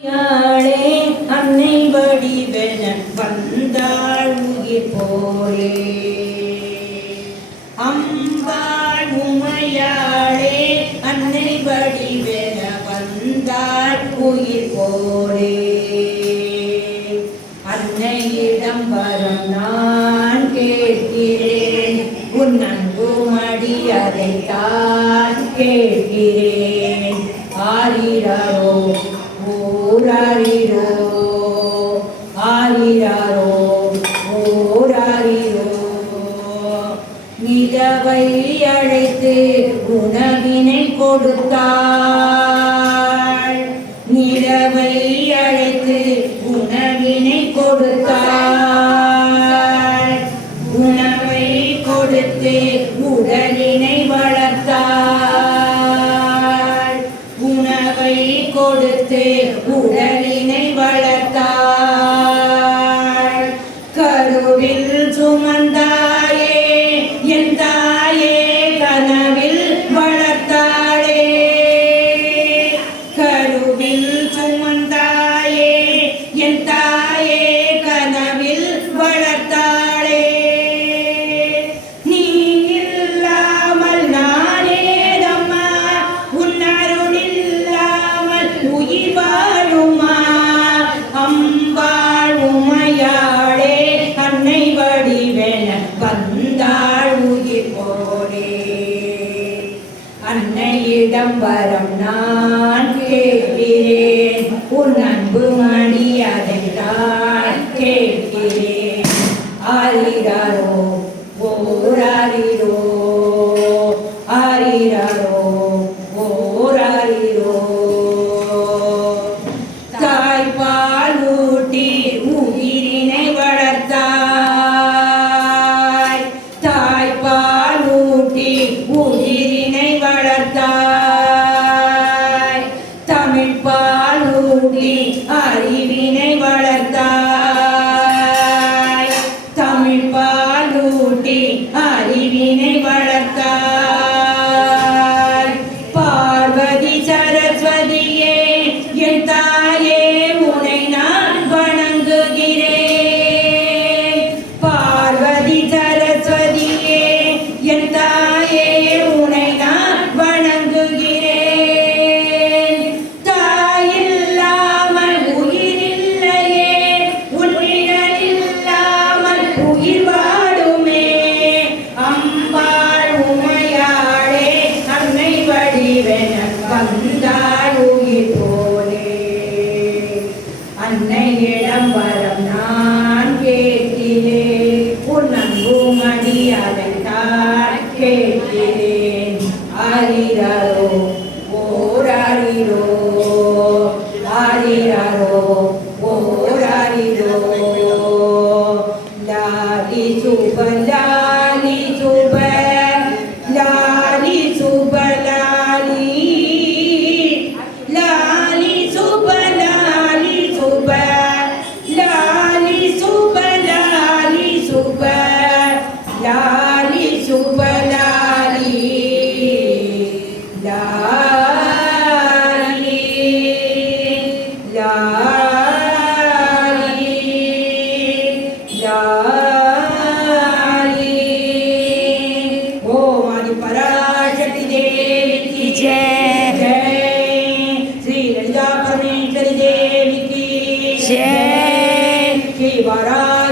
யாழே அன்னை வடிவென வந்தாள் உயிர் போலே அம்பாள் உமையாளே அன்னை வடிவென வந்தாள் உயிர் போலே அன்னையிடம் வரம் நான் கேட்கிறேன் உன் அன்பு மடி அதைத்தான் கேட்கிறேன் ஆரிரோ ஓராரிரோ ஆரிரோ ஓராரிரோ நிலவை அழைத்து உணவினை கொடுத்தாள் நிலவை அழைத்து உணவினை கொடுத்தாள் உணவை கொடுத்து உடலினை வளர்த்தாள் உணவை கொடுத்து உடலினை வளர்த்தாள் கருவில் சுமந்தாயே என் தாயே கனவில் வளர்த்தாளே கருவில் சுமந்தாயே என் தாயே கனவில் வளர்த்தாளே நீ இல்லாமல் நானேதம்மா உன் அருள் இல்லாமல் உயிர் வாழுமா அம்பாள் உமையாளே அன்னை வடிவென வந்தாள் உயிர் போலே அன்னையிடம் வரம் நான் கேட்கிறேன் உன் அன்பு மணி அதைத்தான் கேட்கிறேன் ஆரிரோ ஓராரிரோ ஆரிரோ ஓராரிரோ தாய்ப்பால் ஊட்டி உயிரினை வளர்த்தாய் தாய்ப்பால் ஊட்டி உயிரினை வளர்த்தாய் தமிழ்பால் ஊட்டி அறிவினை வளர்த்தாய் தமிழ்பால் ஊட்டி அறிவினை வளர்த்தாய் பார்வதி சரஸ்வதியே என் தாயே உனை நான் வணங்குகிறேன் பார்வதி சரஸ்வதியே என் தாயே உனை நான் வணங்குகிறேன் தாயில்லாமல் உயிரில்லையே உன்னிடம் இல்லாமல் உயிர் வாடுமே அம்பாள் உமையாளே அன்னை வடிவென வந்தாள் உயிர் போலே அன்னையிடம் வரம் நான் கேட்கிறேன் உன் அன்பு மடி அதைத்தான் கேட்கிறேன் ஆரிரோ ஓராரிரோ ஆரிரோ ஓராரிரோ லாலி சுப லாலி சுப லாலி சுப லாலி லாலி சுப லாலி சுப லாலி சுப லாலி சுப லாலி சுப லாலி லாலி லாலி லாலி ஓம் ஆதி பராசக்தி தேவி की जय श्री ललिता परमेश्वरी देवी की जय श्री वाराणसी